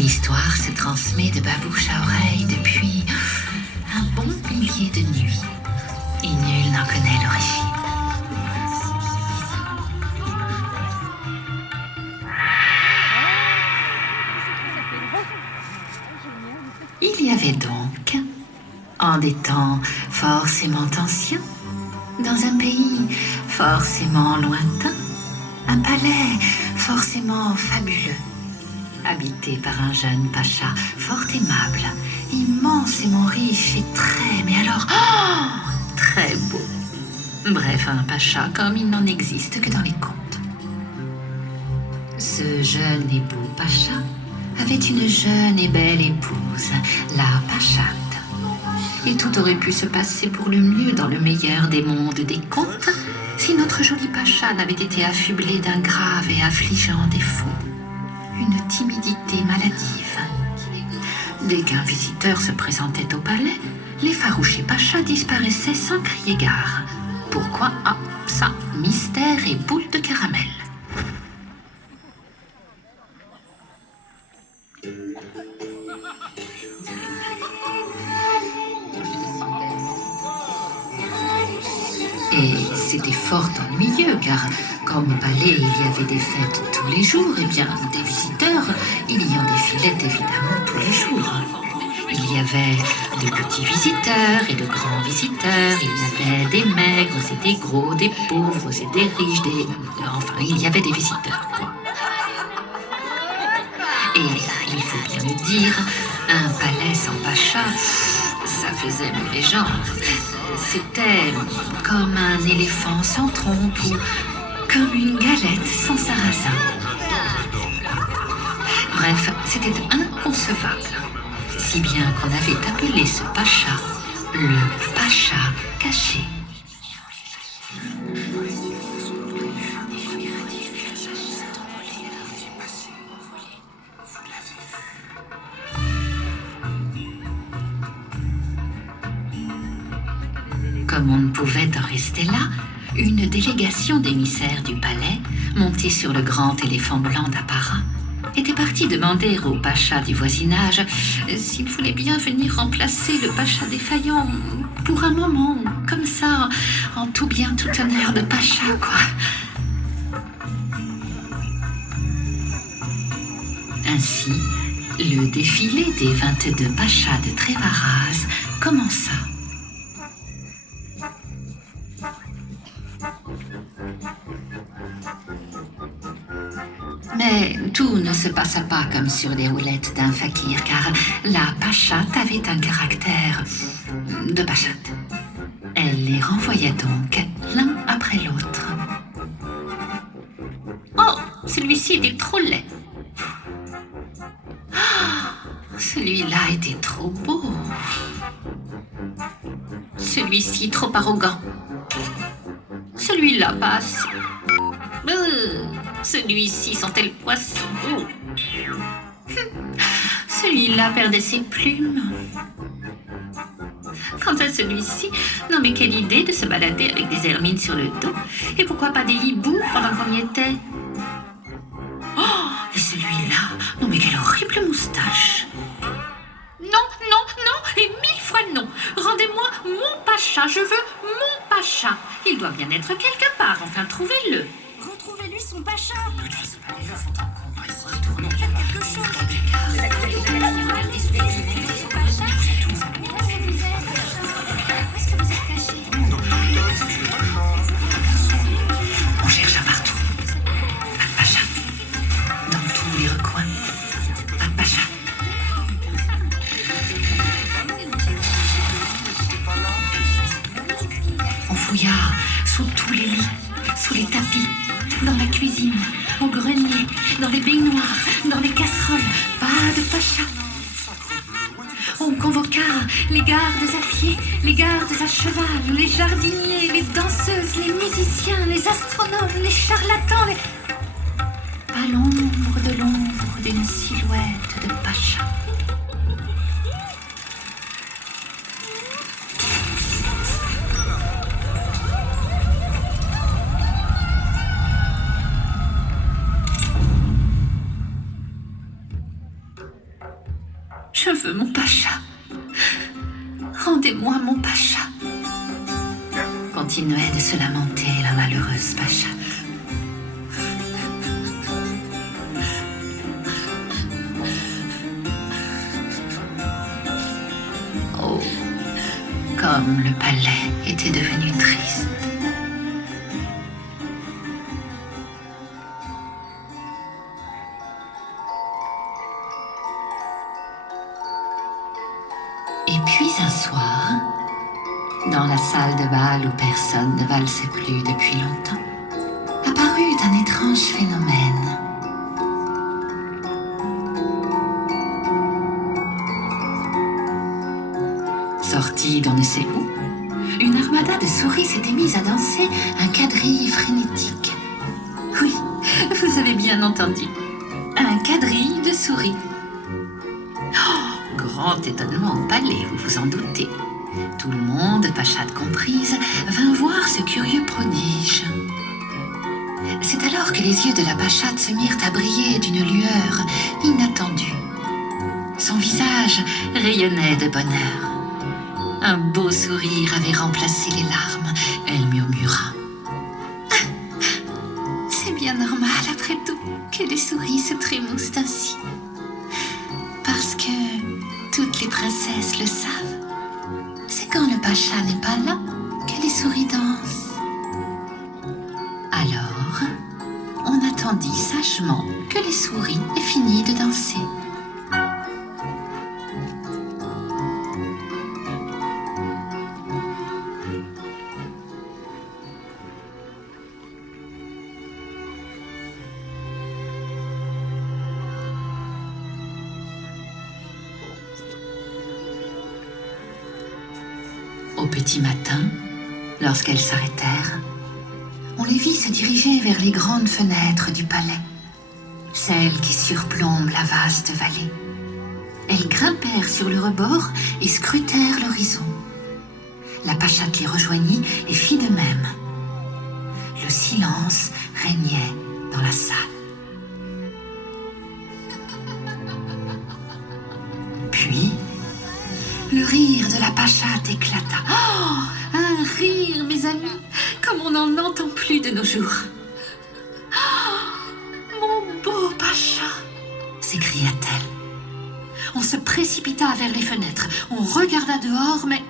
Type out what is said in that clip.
L'histoire se transmet de babouche à oreille depuis un bon millier de nuits. Et nul n'en connaît l'origine. Il y avait donc, en des temps forcément anciens, dans un pays forcément lointain, un palais forcément fabuleux, habité par un jeune pacha fort aimable, immensément riche et très beau. Bref, un pacha comme il n'en existe que dans les contes. Ce jeune et beau pacha avait une jeune et belle épouse, la pachate. Et tout aurait pu se passer pour le mieux dans le meilleur des mondes des contes si notre joli pacha n'avait été affublé d'un grave et affligeant défaut, une timidité maladive. Dès qu'un visiteur se présentait au palais, l'effarouché pacha disparaissait sans crier gare. Pourquoi? Ah, ça, mystère et boule de caramel. Et c'était fort ennuyeux, car comme au palais il y avait des fêtes tous les jours, et bien des visiteurs, il y en défilait évidemment tous les jours. Il y avait de petits visiteurs et de grands visiteurs, il y avait des maigres et des gros, des pauvres et des riches, enfin il y avait des visiteurs, quoi. Et il faut bien le dire, un palais sans pacha, ça faisait mauvais genre. C'était comme un éléphant sans trompe ou comme une galette sans sarrasin. Bref, c'était inconcevable. Si bien qu'on avait appelé ce pacha le pacha caché. Comme on ne pouvait en rester là, une délégation d'émissaires du palais, montée sur le grand éléphant blanc d'apparat, était partie demander au pacha du voisinage s'il voulait bien venir remplacer le pacha défaillant pour un moment, comme ça, en tout bien tout honneur de pacha, quoi. Ainsi, le défilé des 22 pachas de Trévaraz commença. Mais tout ne se passa pas comme sur les roulettes d'un fakir, car la pachate avait un caractère de pachate. Elle les renvoya donc l'un après l'autre. Oh, celui-ci était trop laid. Oh, celui-là était trop beau. Celui-ci trop arrogant. Celui-là pas assez. Celui-ci sentait le poisson. Celui-là perdait ses plumes. Quant à celui-ci, non mais quelle idée de se balader avec des hermines sur le dos. Et pourquoi pas des hiboux pendant qu'on y était? Oh, et celui-là, non mais quelle horrible moustache. Non, non, non, et 1000 fois non. Rendez-moi mon pacha, je veux mon pacha. Il doit bien être quelque part, enfin trouvez-le. Retrouvez-lui son pacha. Les gens sont en retournons. Faites quelque chose. Où est-ce que vous êtes caché? On chercha partout. Pas de pacha. Dans tous les recoins. Pas de pacha. On fouilla sous tous les lits, sous les tapis, dans la cuisine, au grenier, dans les baignoires, dans les casseroles. Pas de pacha. On convoqua les gardes à pied, les gardes à cheval, les jardiniers, les danseuses, les musiciens, les astronomes, les charlatans, pas l'ombre d'une silhouette de pacha. Je veux mon pacha. Rendez-moi mon pacha. Continuait de se lamenter la malheureuse pacha. Oh, comme le palais était devenu triste. Et puis un soir, dans la salle de bal où personne ne valsait plus depuis longtemps, apparut un étrange phénomène. Sortie d'on ne sait où, une armada de souris s'était mise à danser un quadrille frénétique. Oui, vous avez bien entendu, un quadrille de souris. Oh, grand étonnement au palais, vous vous en doutez. Tout le monde, pachade comprise, vint voir ce curieux prodige. C'est alors que les yeux de la pachade se mirent à briller d'une lueur inattendue. Son visage rayonnait de bonheur. Un beau sourire avait remplacé les larmes. Elle murmura. « C'est bien normal, après tout, que les souris se trémoussent ainsi. Parce que toutes les princesses le savent. C'est quand le pacha n'est pas là que les souris dansent. » Alors, on attendit sagement que les souris aient fini de danser. Au petit matin, lorsqu'elles s'arrêtèrent, on les vit se diriger vers les grandes fenêtres du palais, celles qui surplombent la vaste vallée. Elles grimpèrent sur le rebord et scrutèrent l'horizon. La pachate les rejoignit et fit de même. Le silence régnait dans la salle. Puis, le rire de la pachate éclata. Oh, un rire, mes amis, comme on n'en entend plus de nos jours. Oh, mon beau pacha, s'écria-t-elle. On se précipita vers les fenêtres. On regarda dehors, mais